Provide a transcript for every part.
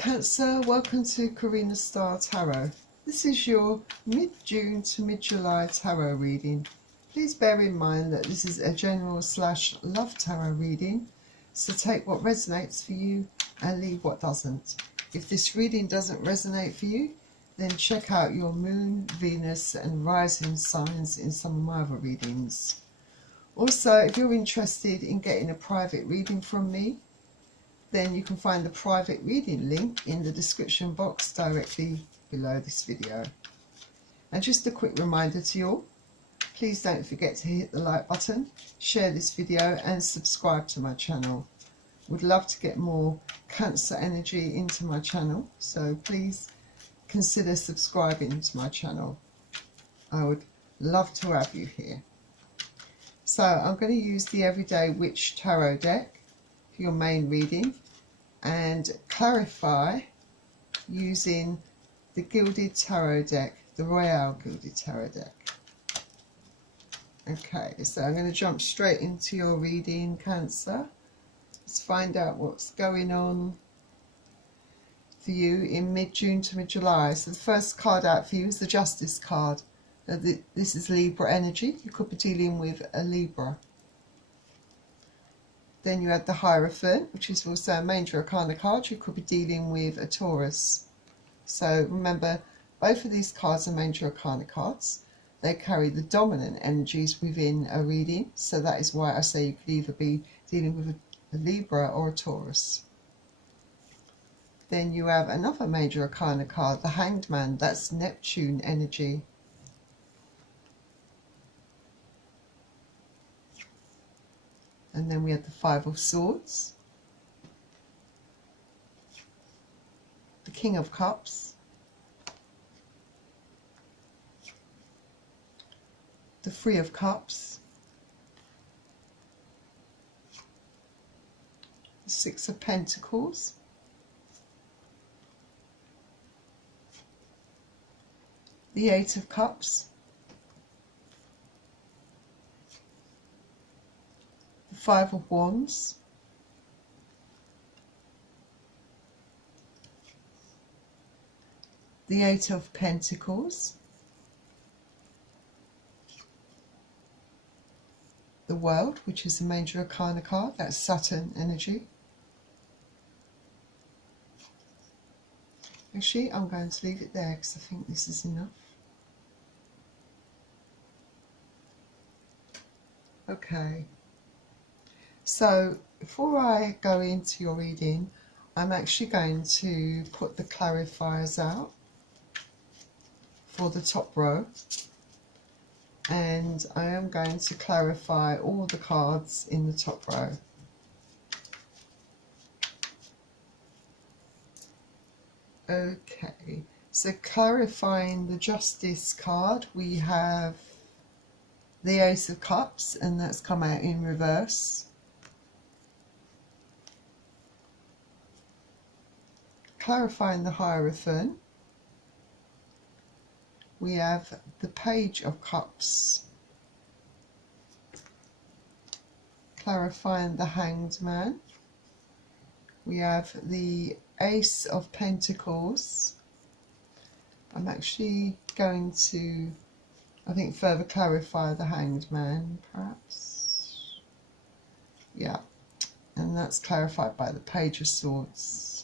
Cancer, welcome to Karina Star Tarot. This is your mid-June to mid-July tarot reading. Please bear in mind that this is a general / love tarot reading, so take what resonates for you and leave what doesn't. If this reading doesn't resonate for you, then check out your moon, Venus and rising signs in some of my other readings. Also, if you're interested in getting a private reading from me, then you can find the private reading link in the description box directly below this video. And just a quick reminder to you all, please don't forget to hit the like button, share this video and subscribe to my channel. Would love to get more Cancer energy into my channel, so please consider subscribing to my channel. I would love to have you here. So I'm going to use the Everyday Witch Tarot deck for your main reading and clarify using the Gilded Tarot deck, the Royale Gilded Tarot deck. Okay, so I'm going to jump straight into your reading, Cancer. Let's find out what's going on for you in mid-June to mid-July. So the first card out for you is the Justice card. This is Libra energy. You could be dealing with a Libra. Then you have the Hierophant, which is also a Major Arcana card. You could be dealing with a Taurus. So remember, both of these cards are Major Arcana cards. They carry the dominant energies within a reading. So that is why I say you could either be dealing with a Libra or a Taurus. Then you have another Major Arcana card, the Hanged Man. That's Neptune energy. And then we have the Five of Swords, the King of Cups, the Three of Cups, the Six of Pentacles, the Eight of Cups, Five of Wands, the Eight of Pentacles, the World, which is a Major Arcana card, that's Saturn energy. Actually, I'm going to leave it there because I think this is enough. Okay. So before I go into your reading, I'm actually going to put the clarifiers out for the top row, and I am going to clarify all the cards in the top row. Okay, so clarifying the Justice card, we have the Ace of Cups, and that's come out in reverse. Clarifying the Hierophant, we have the Page of Cups. Clarifying the Hanged Man, we have the Ace of Pentacles. I'm actually going to, I think, further clarify the Hanged Man, perhaps. Yeah, and that's clarified by the Page of Swords.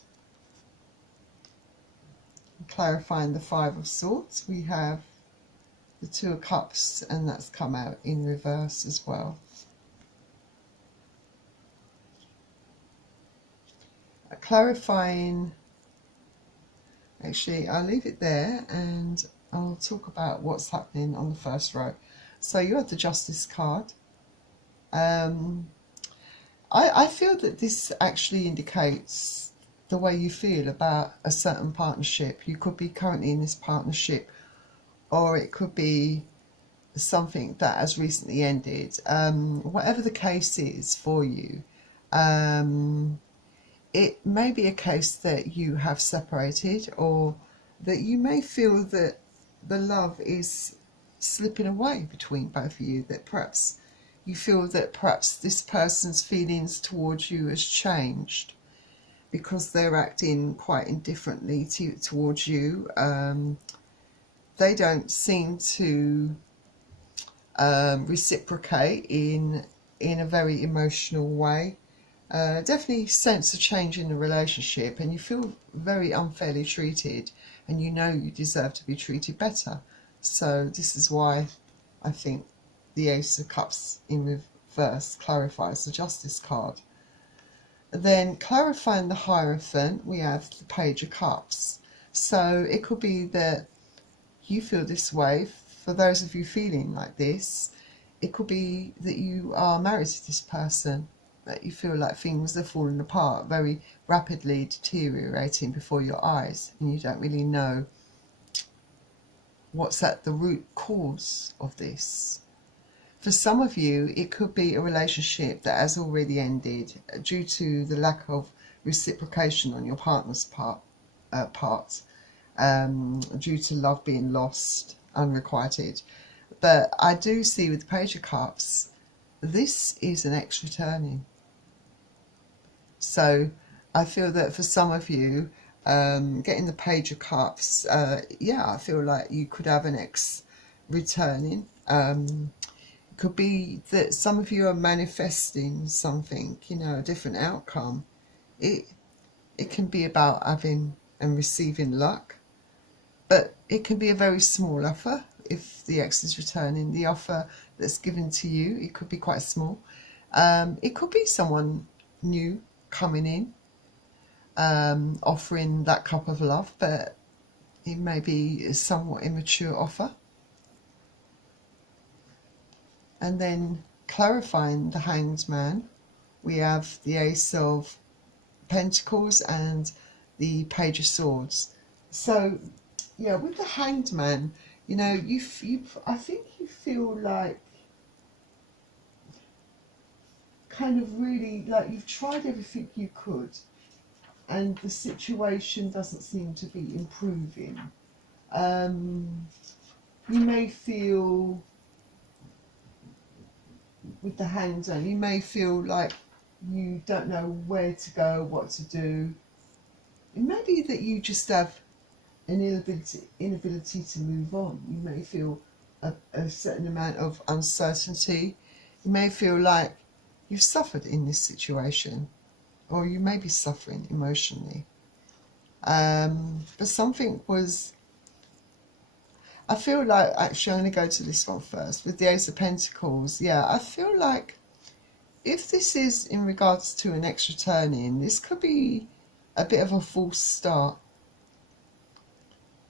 Clarifying the Five of Swords, we have the Two of Cups, and that's come out in reverse as well. Clarifying, actually I'll leave it there and I'll talk about what's happening on the first row. So you have the Justice card. I feel that this actually indicates the way you feel about a certain partnership. You could be currently in this partnership, or it could be something that has recently ended. Whatever the case is for you, it may be a case that you have separated, or that you may feel that the love is slipping away between both of you, that perhaps you feel that perhaps this person's feelings towards you has changed. because they're acting quite indifferently towards you. They don't seem to reciprocate in a very emotional way. Definitely sense a change in the relationship, and you feel very unfairly treated, and you know you deserve to be treated better. So this is why I think the Ace of Cups in reverse clarifies the Justice card. Then clarifying the Hierophant, we have the Page of Cups. So it could be that you feel this way. For those of you feeling like this, it could be that you are married to this person, that you feel like things are falling apart, very rapidly deteriorating before your eyes, and you don't really know what's at the root cause of this. For some of you, it could be a relationship that has already ended due to the lack of reciprocation on your partner's part, due to love being lost, unrequited. But I do see with the Page of Cups, this is an ex returning. So I feel that for some of you, getting the Page of Cups, yeah, I feel like you could have an ex returning. It could be that some of you are manifesting something, you know, a different outcome. It can be about having and receiving luck, but it can be a very small offer. If the ex is returning, the offer that's given to you, it could be quite small. It could be someone new coming in, offering that cup of love, but it may be a somewhat immature offer. And then clarifying the Hanged Man, we have the Ace of Pentacles and the Page of Swords. So yeah, with the Hanged Man, you know, I think you feel like kind of really like you've tried everything you could, and the situation doesn't seem to be improving. You may feel, with the Hanged Man, you may feel like you don't know where to go, what to do. It may be that you just have an inability to move on. You may feel a certain amount of uncertainty. You may feel like you've suffered in this situation, or you may be suffering emotionally. But something was, I feel like, actually I'm going to go to this one first, with the Ace of Pentacles. Yeah, I feel like if this is in regards to an ex returning, this could be a bit of a false start.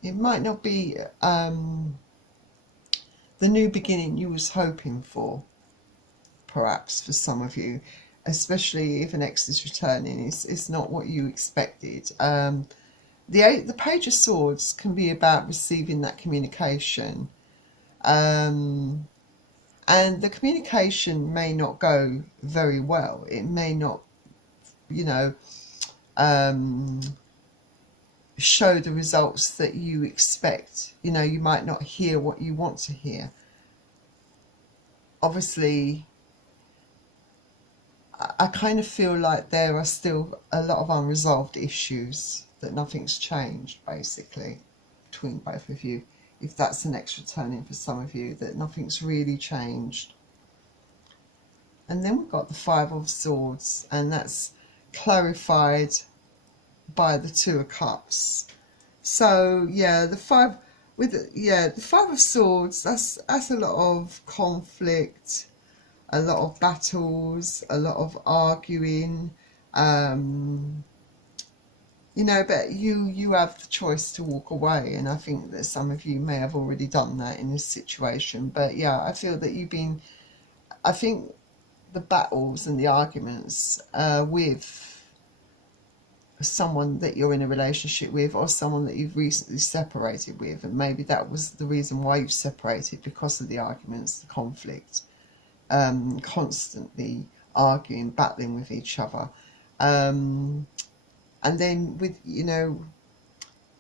It might not be the new beginning you was hoping for, perhaps, for some of you, especially if an ex is returning. It's not what you expected. The Page of Swords can be about receiving that communication, and the communication may not go very well. It may not, you know, show the results that you expect. You know, you might not hear what you want to hear. Obviously, I kind of feel like there are still a lot of unresolved issues, that nothing's changed basically between both of you. If that's an ex returning for some of you, that nothing's really changed. And then we've got the Five of Swords, and that's clarified by the Two of Cups. So yeah, the Five of Swords, that's a lot of conflict, a lot of battles, a lot of arguing, you know, but you have the choice to walk away, and I think that some of you may have already done that in this situation. But yeah, I feel that I think the battles and the arguments with someone that you're in a relationship with, or someone that you've recently separated with, and maybe that was the reason why you've separated, because of the arguments, the conflict, constantly arguing, battling with each other. And then with, you know,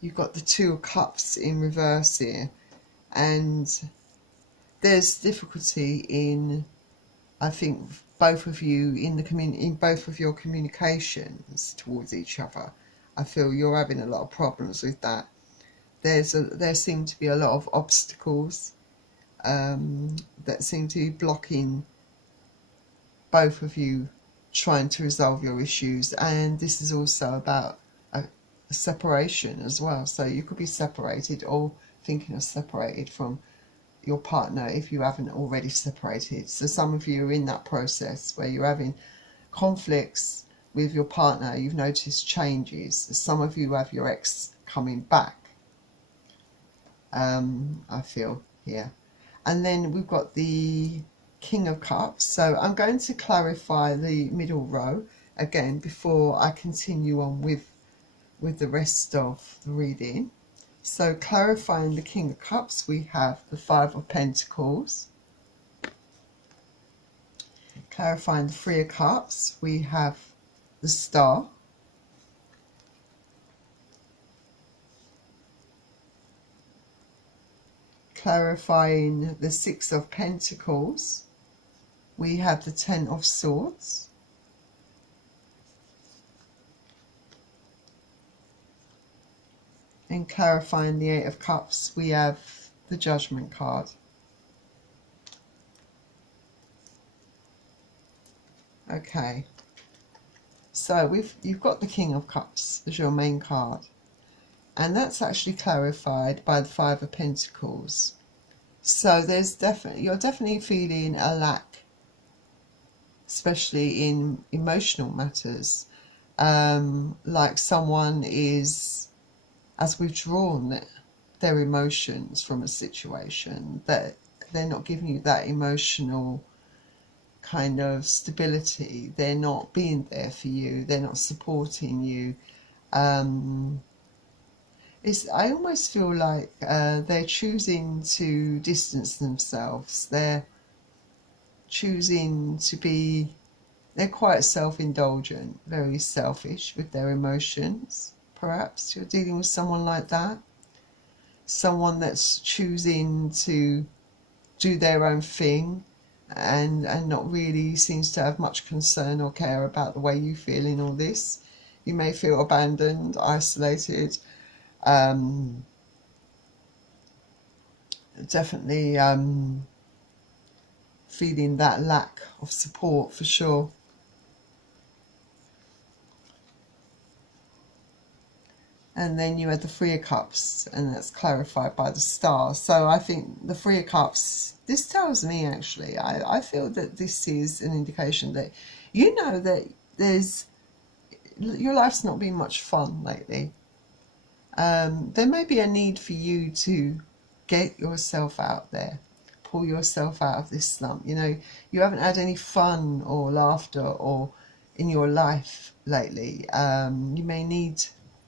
you've got the Two of Cups in reverse here, and there's difficulty in I think both of you in both of your communications towards each other, I feel you're having a lot of problems with that. There seem to be a lot of obstacles that seem to be blocking both of you trying to resolve your issues, and this is also about a separation as well. So you could be separated or thinking of separated from your partner if you haven't already separated. So some of you are in that process where you're having conflicts with your partner. You've noticed changes. Some of you have your ex coming back, I feel here. And then we've got the King of Cups. So I'm going to clarify the middle row again before I continue on with the rest of the reading. So clarifying the King of Cups, we have the Five of Pentacles. Clarifying the Three of Cups, we have the Star. Clarifying the Six of Pentacles, we have the Ten of Swords. And clarifying the Eight of Cups, we have the Judgment card. Okay, so you've got the King of Cups as your main card, and that's actually clarified by the Five of Pentacles. So you're definitely feeling a lack, especially in emotional matters, like someone has withdrawn their emotions from a situation, that they're not giving you that emotional kind of stability. They're not being there for you. They're not supporting you. I almost feel like they're choosing to distance themselves. They're choosing to be, they're quite self-indulgent, very selfish with their emotions. Perhaps you're dealing with someone like that. Someone that's choosing to do their own thing and not really seems to have much concern or care about the way you feel in all this. You may feel abandoned, isolated, definitely feeling that lack of support for sure. And then you had the Three of Cups, and that's clarified by the Star. So I think the Three of Cups, this tells me actually, I feel that this is an indication that you know that your life's not been much fun lately. There may be a need for you to get yourself out there, pull yourself out of this slump. You know, you haven't had any fun or laughter or in your life lately. You may need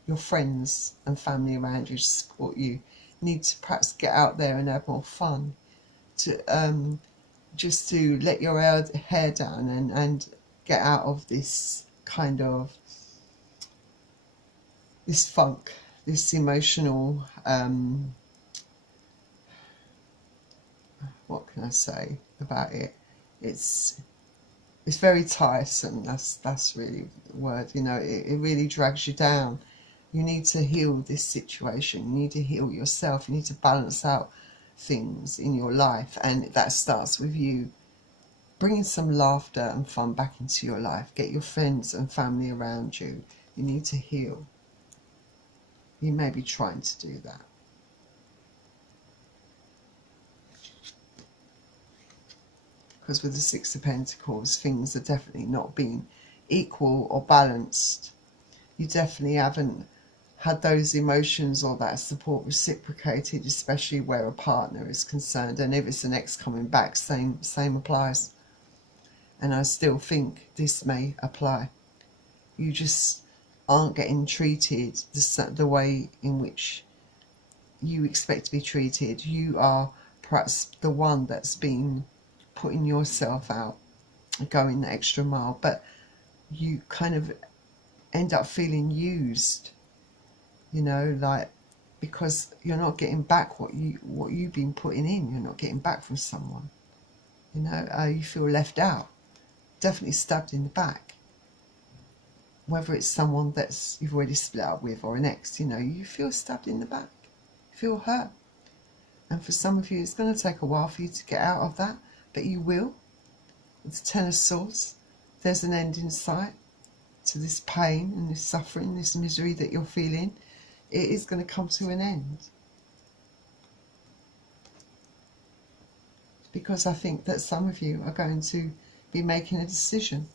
your friends and family around you to support you. You need to perhaps get out there and have more fun, to just to let your hair down and get out of this kind of this funk, this emotional what can I say about it? It's very tiresome. That's really the word. You know, it really drags you down. You need to heal this situation. You need to heal yourself. You need to balance out things in your life, and that starts with you bringing some laughter and fun back into your life. Get your friends and family around you. You need to heal. You may be trying to do that. Because with the Six of Pentacles, things are definitely not being equal or balanced. You definitely haven't had those emotions or that support reciprocated, especially where a partner is concerned. And if it's an ex coming back, same applies. And I still think this may apply. You just aren't getting treated the way in which you expect to be treated. You are perhaps the one that's been putting yourself out, going the extra mile, but you kind of end up feeling used, you know, like, because you're not getting back what you've been putting in. You're not getting back from someone. You know, you feel left out, definitely stabbed in the back. Whether it's someone that's you've already split up with or an ex, you know, you feel stabbed in the back, you feel hurt. And for some of you, it's going to take a while for you to get out of that, but you will. With the Ten of Swords, there's an end in sight to this pain and this suffering, this misery that you're feeling. It is going to come to an end. Because I think that some of you are going to be making a decision,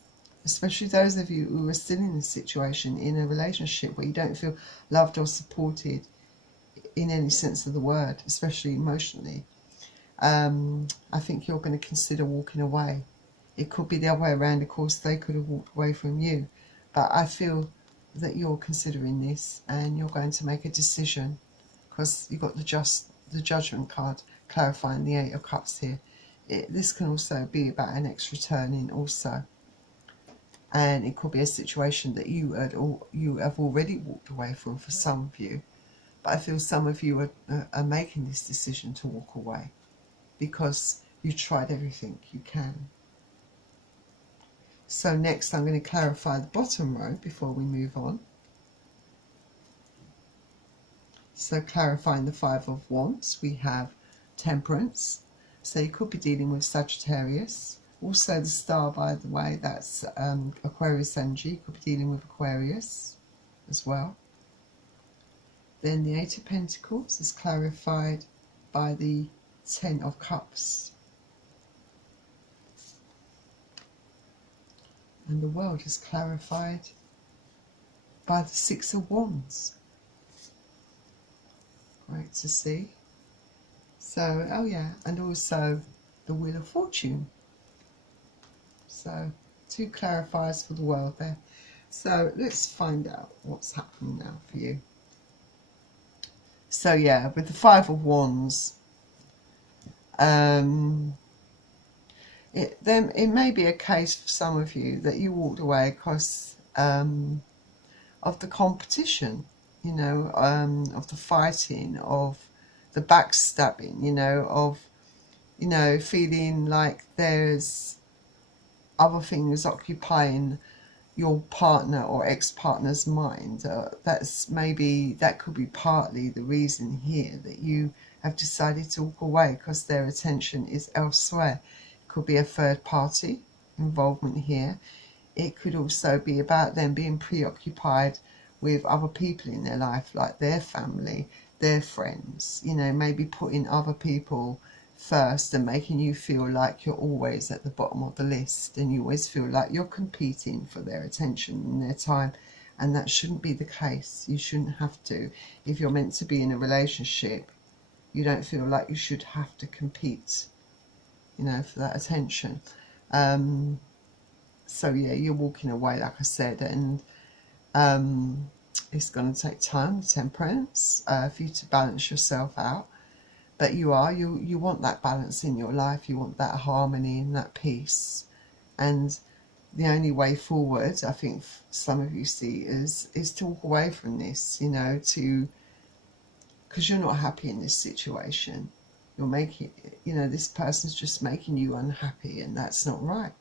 especially those of you who are still in this situation, in a relationship where you don't feel loved or supported in any sense of the word, especially emotionally. I think you're going to consider walking away. It could be the other way around, of course, they could have walked away from you. But I feel that you're considering this and you're going to make a decision, because you've got the Judgment card clarifying the Eight of Cups here. This can also be about an ex returning also. And it could be a situation that you have already walked away from for some of you. But I feel some of you are making this decision to walk away because you've tried everything you can. So next I'm going to clarify the bottom row before we move on. So clarifying the Five of Wands, we have Temperance. So you could be dealing with Sagittarius. Also the star, by the way, that's Aquarius energy. You could be dealing with Aquarius as well. Then the Eight of Pentacles is clarified by the Ten of Cups. And the World is clarified by the Six of Wands. Great to see. So, oh yeah, and also the Wheel of Fortune. So, two clarifiers for the world there. So, let's find out what's happening now for you. So, yeah, with the Five of Wands, it may be a case for some of you that you walked away because of the competition, you know, of the fighting, of the backstabbing, you know, of, you know, feeling like there's other things occupying your partner or ex-partner's mind. That could be partly the reason here that you have decided to walk away, because their attention is elsewhere. It could be a third party involvement here. It could also be about them being preoccupied with other people in their life, like their family, their friends, you know, maybe putting other people first and making you feel like you're always at the bottom of the list, and you always feel like you're competing for their attention and their time, and that shouldn't be the case. You shouldn't have to. If you're meant to be in a relationship, you don't feel like you should have to compete, you know, for that attention. So yeah, you're walking away, like I said, and it's going to take time, Temperance, for you to balance yourself out. But you want that balance in your life. You want that harmony and that peace. And the only way forward, I think some of you see, is to walk away from this, you know, because you're not happy in this situation. You're making, you know, this person's just making you unhappy, and that's not right.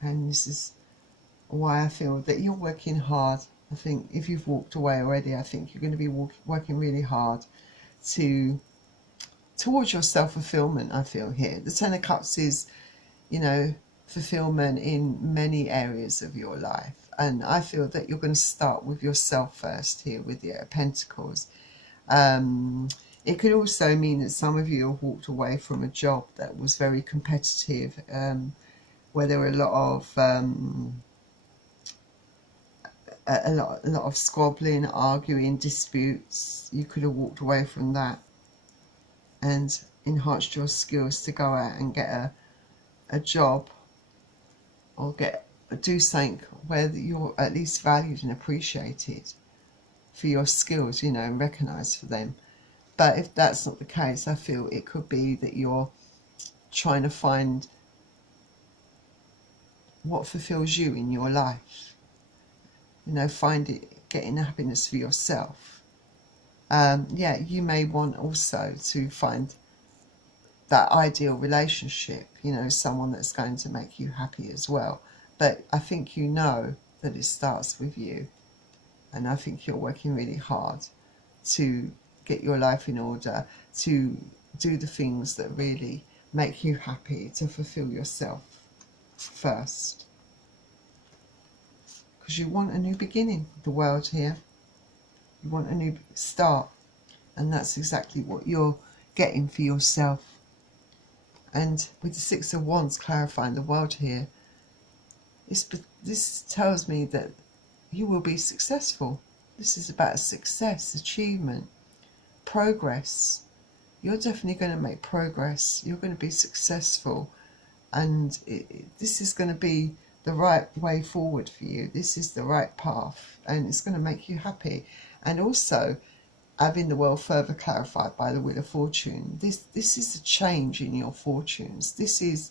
And this is why I feel that you're working hard. I think if you've walked away already, I think you're going to be working really hard towards your self-fulfillment. I feel here the Ten of Cups is, you know, fulfillment in many areas of your life, and I feel that you're going to start with yourself first here with the Eight of Pentacles. It could also mean that some of you have walked away from a job that was very competitive, where there were a lot of squabbling, arguing, disputes. You could have walked away from that and enhanced your skills to go out and get a job, or do something where you're at least valued and appreciated for your skills, you know, and recognised for them. But if that's not the case, I feel it could be that you're trying to find what fulfills you in your life. You know, getting happiness for yourself. Yeah, you may want also to find that ideal relationship, you know, someone that's going to make you happy as well. But I think you know that it starts with you, and I think you're working really hard to get your life in order, to do the things that really make you happy, to fulfill yourself first, because you want a new beginning with the world here. You want a new start, and that's exactly what you're getting for yourself. And with the Six of Wands clarifying the world here, this tells me that you will be successful. This is about success, achievement, progress. You're definitely going to make progress. You're going to be successful, and this is going to be the right way forward for you. This is the right path, and it's going to make you happy. And also, having the world further clarified by the Wheel of Fortune, this is a change in your fortunes. This is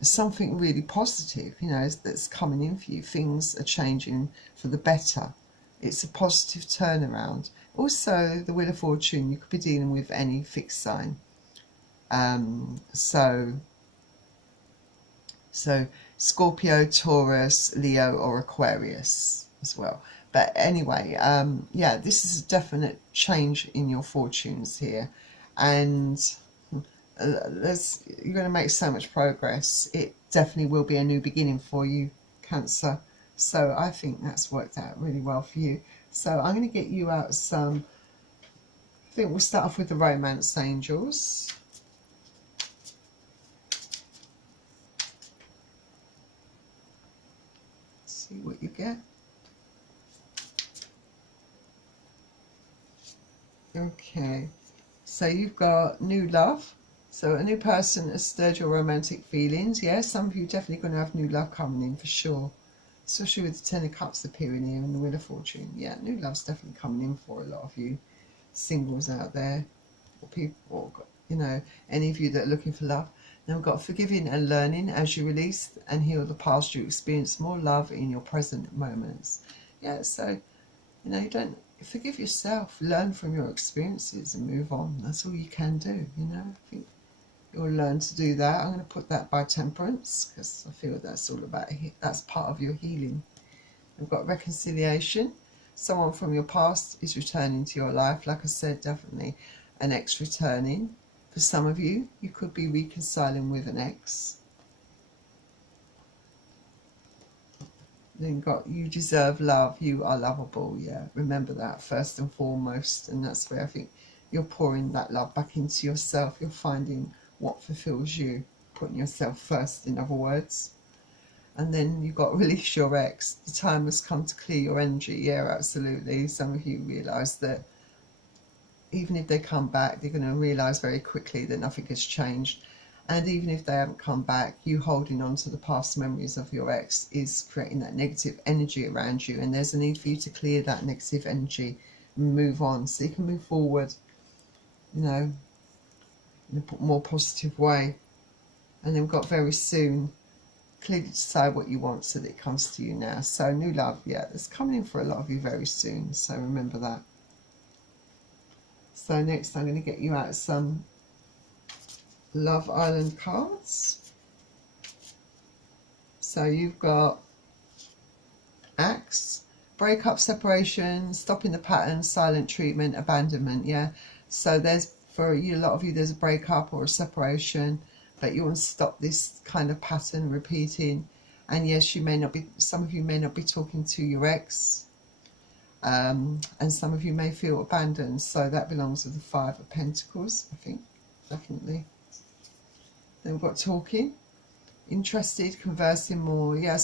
something really positive, you know, that's coming in for you. Things are changing for the better. It's a positive turnaround. Also, the Wheel of Fortune, you could be dealing with any fixed sign. So Scorpio, Taurus, Leo, or Aquarius as well. But anyway, yeah, this is a definite change in your fortunes here, and you're going to make so much progress. It definitely will be a new beginning for you, Cancer. So I think that's worked out really well for you. So I'm going to get you out some, I think we'll start off with the Romance Angels. See what you get. Okay, so you've got new love. So a new person has stirred your romantic feelings. Yeah, some of you definitely going to have new love coming in for sure. Especially with the Ten of Cups appearing here and the Wheel of Fortune. Yeah, new love's definitely coming in for a lot of you singles out there. Or people, or, you know, any of you that are looking for love. Now we've got forgiving and learning. As you release and heal the past, you experience more love in your present moments. Yeah, so, you know, you don't forgive yourself, learn from your experiences and move on. That's all you can do, you know. I think you'll learn to do that. I'm going to put that by Temperance, because I feel that's all about, that's part of your healing. We've got reconciliation. Someone from your past is returning to your life. Like I said, definitely an ex returning. For some of you, you could be reconciling with an ex. Then got you deserve love, you are lovable. Yeah, remember that first and foremost. And that's where I think you're pouring that love back into yourself. You're finding what fulfills you, putting yourself first, in other words. And then you've got release your ex. The time has come to clear your energy. Yeah, absolutely. Some of you realise that even if they come back, they're going to realise very quickly that nothing has changed. And even if they haven't come back, you holding on to the past memories of your ex is creating that negative energy around you. And there's a need for you to clear that negative energy and move on so you can move forward, you know, in a more positive way. And then we've got very soon. Clearly decide what you want so that it comes to you now. So new love, yeah, it's coming in for a lot of you very soon. So remember that. So next I'm going to get you out some Love Island cards. So you've got Axe, breakup, separation, stopping the pattern, silent treatment, abandonment. Yeah. So there's, for you, a lot of you, there's a breakup or a separation, but you want to stop this kind of pattern repeating. And yes, you may not be, some of you may not be talking to your ex, and some of you may feel abandoned. So that belongs with the Five of Pentacles, I think, definitely. Then we've got talking, interested, conversing more. Yeah,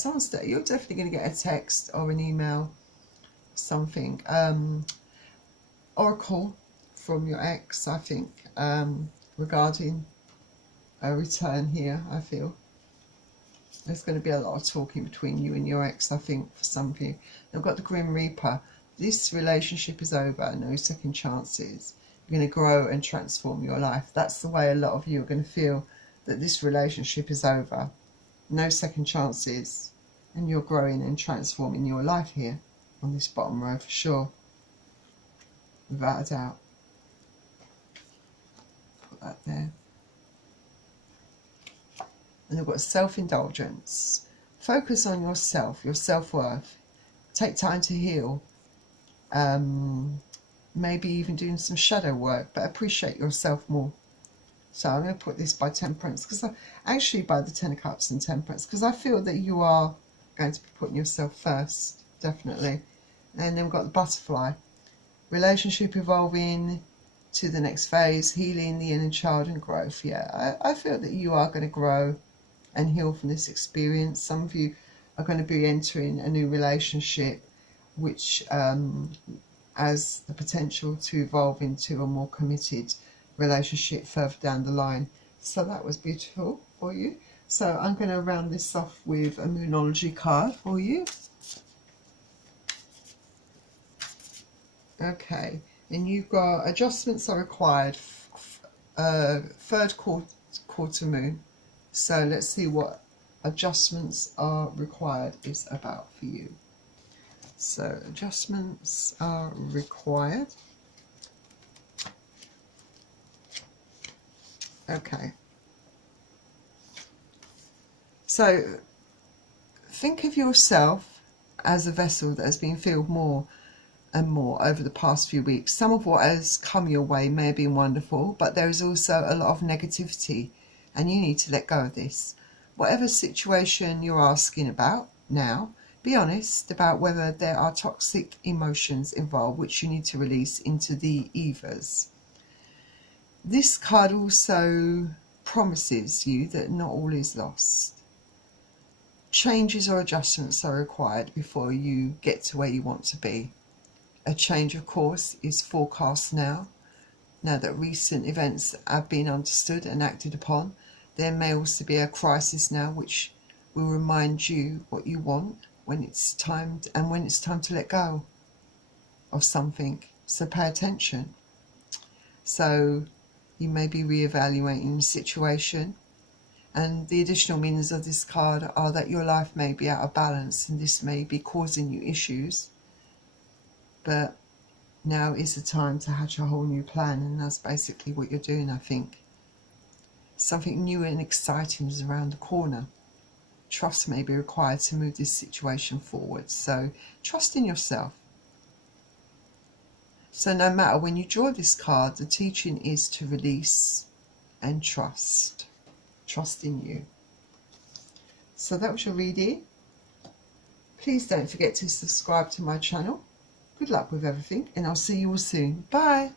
you're definitely going to get a text or an email, something, or a call from your ex, I think, regarding a return here. I feel there's going to be a lot of talking between you and your ex, I think, for some of you. I've got the Grim Reaper. This relationship is over, no second chances. You're going to grow and transform your life. That's the way a lot of you are going to feel, that this relationship is over, no second chances, and you're growing and transforming your life here on this bottom row for sure, without a doubt. Put that there. And we've got self-indulgence. Focus on yourself, your self-worth. Take time to heal. Maybe even doing some shadow work, but appreciate yourself more. So I'm going to put this by Temperance, because actually by the Ten of Cups and Temperance, because I feel that you are going to be putting yourself first, definitely. And then we've got the Butterfly. Relationship evolving to the next phase, healing the inner child and growth. Yeah, I feel that you are going to grow and heal from this experience. Some of you are going to be entering a new relationship, which has the potential to evolve into a more committed relationship further down the line. So that was beautiful for you. So I'm going to round this off with a Moonology card for you. Okay, and you've got adjustments are required, third quarter moon. So let's see what adjustments are required is about for you. So adjustments are required. Okay. So think of yourself as a vessel that has been filled more and more over the past few weeks. Some of what has come your way may have been wonderful, but there is also a lot of negativity, and you need to let go of this. Whatever situation you're asking about now, be honest about whether there are toxic emotions involved which you need to release into the ethers. This card also promises you that not all is lost. Changes or adjustments are required before you get to where you want to be. A change of course is forecast now that recent events have been understood and acted upon. There may also be a crisis now which will remind you what you want when it's time to let go of something. So pay attention. So you may be reevaluating the situation, and the additional meanings of this card are that your life may be out of balance and this may be causing you issues, but now is the time to hatch a whole new plan, and that's basically what you're doing. I think something new and exciting is around the corner. Trust may be required to move this situation forward, so trust in yourself. So no matter when you draw this card, the teaching is to release and trust. Trust in you. So that was your reading. Please don't forget to subscribe to my channel. Good luck with everything, and I'll see you all soon. Bye.